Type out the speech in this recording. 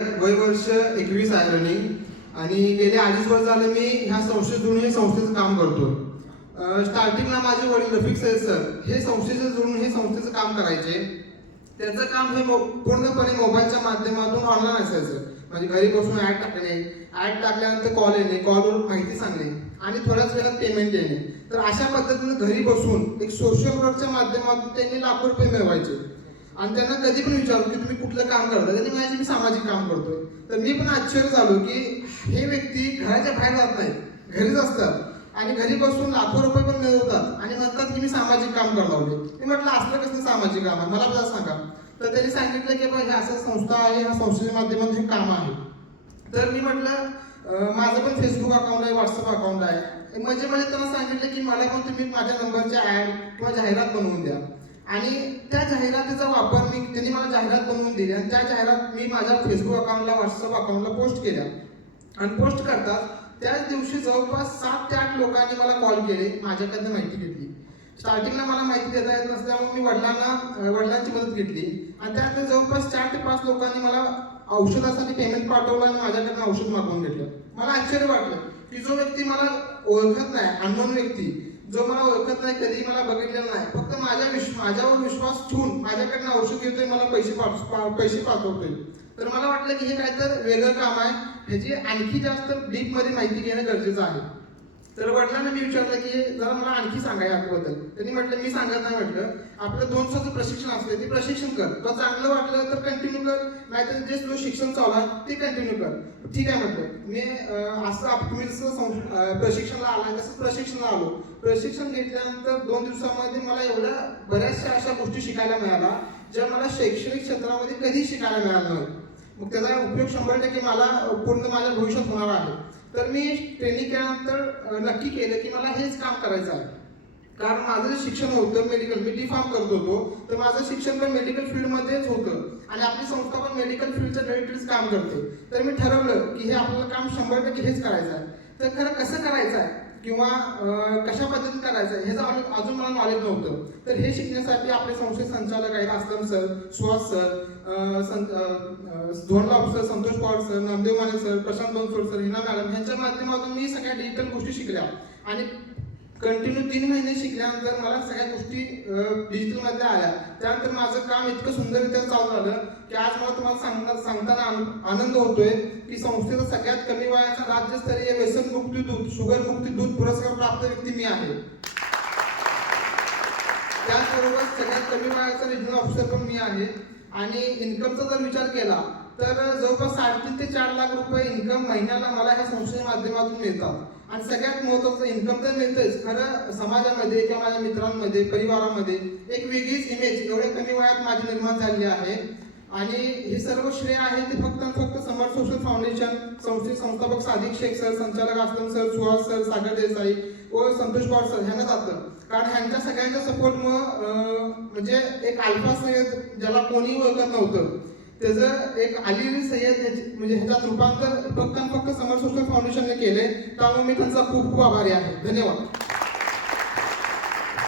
वय वर्ष एकवीस आहे रनिंग. आणि गेले अडीच वर्ष झालं मी ह्या संस्थेत जोडून हे संस्थेचं काम करतो. स्टार्टिंगला माझे वडील रफिक सैद सर हे संस्थेचं जुळून हे संस्थेचं काम करायचे. त्याचं काम हे पूर्णपणे मोबाईलच्या माध्यमातून ऑनलाईन असायचं. म्हणजे घरी बसून ऍड टाकणे. ऍड टाकल्यानंतर कॉल येणे कॉलवर माहिती सांगणे. आणि थोड्याच वेळात पेमेंट येणे तर अशा पद्धतीने घरी बसून एक सोशल वर्कच्या माध्यमातून त्यांनी लाखो रुपये मिळवायचे. आणि त्यांना कधी पण विचारू की तुम्ही कुठलं काम करता. त्यांनी म्हणायचे मी सामाजिक काम करतोय. तर मी पण आश्चर्य झालो की हे व्यक्ती घराच्या बाहेर जात नाहीत. घरीच असतात. आणि घरी बसून लाखो रुपये पण मिळवतात. आणि म्हणतात की मी सामाजिक काम करत होते मी म्हटलं असलं कसं सामाजिक काम आहे? मला सांगा. तर त्यांनी सांगितलं की बा ह्या असं संस्था आहे. ह्या संस्थेच्या माध्यमातून हे काम आहे. तर मी म्हटलं माझं पण फेसबुक अकाउंट आहे व्हॉट्सअप अकाउंट आहे. म्हणजे म्हणजे त्यांना सांगितलं की मला पण तुम्ही माझ्या नंबरचे ॲड किंवा जाहिरात बनवून द्या. आणि त्या जाहिरातीचा वापर मी त्यांनी मला जाहिरात बनवून दिली आणि त्या जाहिरात मी माझ्या फेसबुक अकाउंटला व्हॉट्सअप अकाउंटला पोस्ट केल्या. आणि पोस्ट करतात त्याच दिवशी जवळपास सात ते आठ लोकांनी मला कॉल केले माझ्याकडनं माहिती घेतली. स्टार्टिंगला मला माहिती देता येत नसल्यामुळे मी वडिलांना वडिलांची मदत घेतली. आणि त्यातले जवळपास चार ते पाच लोकांनी मला औषधासाठी पेमेंट पाठवलं आणि माझ्याकडनं औषध मागवून घेतलं. मला आश्चर्य वाटलं की जो व्यक्ती मला ओळखत नाही अननोन व्यक्ती जो मला ओळखत नाही कधी मला बघितलेला नाही. फक्त माझ्या विश्व माझ्यावर विश्वास ठेवून माझ्याकडनं औषध घेतोय मला पैसे पाठ पैसे पाठवतोय. तर मला वाटलं की हे काय तर वेगळं काम आहे. ह्याची आणखी जास्त डीपमध्ये माहिती घेणं गरजेचं आहे. तर वडिलांना मी विचारलं की जरा मला आणखी सांगा याबद्दल. त्यांनी म्हटलं मी सांगत नाही म्हटलं. आपलं दोन तासाचं प्रशिक्षण असते ते प्रशिक्षण कर. तुला चांगलं वाटलं तर कंटिन्यू कर. नाहीतर जे तुझं शिक्षण चालू आहे ते कंटिन्यू कर. ठीक आहे म्हटलं. मी असं तुम्ही जसं प्रशिक्षणला प्रशिक्षणाला आला तसं प्रशिक्षणला आलो. प्रशिक्षण घेतल्यानंतर दोन दिवसामध्ये मला एवढ्या बऱ्याचशा अशा गोष्टी शिकायला मिळाल्या ज्या मला शैक्षणिक क्षेत्रामध्ये कधी शिकायला मिळालं नाही मग त्याचा उपयोग शंभर टक्के मला पूर्ण माझ्या भविष्यात होणार आहे. तर मी ट्रेनिंग केल्यानंतर नक्की केलं की मला हेच काम करायचं आहे. कारण माझं जे शिक्षण होतं मेडिकल मी डी फार्म करत होतो तर माझं शिक्षण पण मेडिकल फील्डमध्येच होतं. आणि आपली संस्था पण मेडिकल फील्डच्या रिलेटेडच काम करते. तर मी ठरवलं की हे आपलं काम शंभर टक्के हेच करायचं आहे. तर खरं कसं करायचं आहे? किंवा कशा पद्धतीने करायचं ह्याचं अजून मला नॉलेज नव्हतं. तर हे शिकण्यासाठी आपले संस्थेचे संचालक आहेत असलम सर सुहास सर अं, सं- अं, Santosh Pawar sir Namdev Mane sir Prashant Bansod sir Hina madam यांच्या माध्यमातून मी सगळ्या डिजिटल गोष्टी शिकल्या. आणि कंटिन्यू तीन महिने शिकल्यानंतर मला सगळ्या गोष्टी डिजिटलमध्ये आल्या. त्यानंतर माझं काम इतकं सुंदररित्या चालू झालं की आज मला तुम्हाला सांगता सांगताना आन- आनंद होतोय की संस्थेचा सगळ्यात कमी वयाचा राज्यस्तरीय व्यसन मुक्ती दूध शुगर मुक्ती दूध पुरस्कार प्राप्त व्यक्ती मी आहे. त्याचबरोबर सगळ्यात कमी वयाचा रिजनल ऑफिसर पण मी आहे. आणि इन्कमचा जर विचार केला तर जवळपास साडेतीन ते चार लाख रुपये इन्कम महिन्याला मला ह्या संस्थेच्या माध्यमातून मिळतात आणि सगळ्यात महत्वाचं इन्कम तर मिळतंच. खरं समाजामध्ये किंवा माझ्या मित्रांमध्ये परिवारामध्ये एक वेगळीच इमेज एवढ्या कमी वयात माझी निर्माण झालेली आहे. आणि हे सर्व श्रेय आहे ते फक्त आणि फक्त समर्थ सोशल फाउंडेशन संस्थेचे संस्थापक सादिक शेख सर संचालक आसलम सर सुहास सर सागर देसाई व संतोष पवार सर ह्यांना जातं. कारण ह्यांच्या सगळ्यांच्या सपोर्टमुळं म्हणजे एक अल्फा ज्याला कोणी ओळखत नव्हतं. त्याचं एक आलेली सय्यद ह्याची- म्हणजे ह्याच्यात रूपांतर फक्त फक्त समर सोशल फाउंडेशनने केले त्यामुळे मी त्यांचा खूप खूप आभारी आहे. धन्यवाद.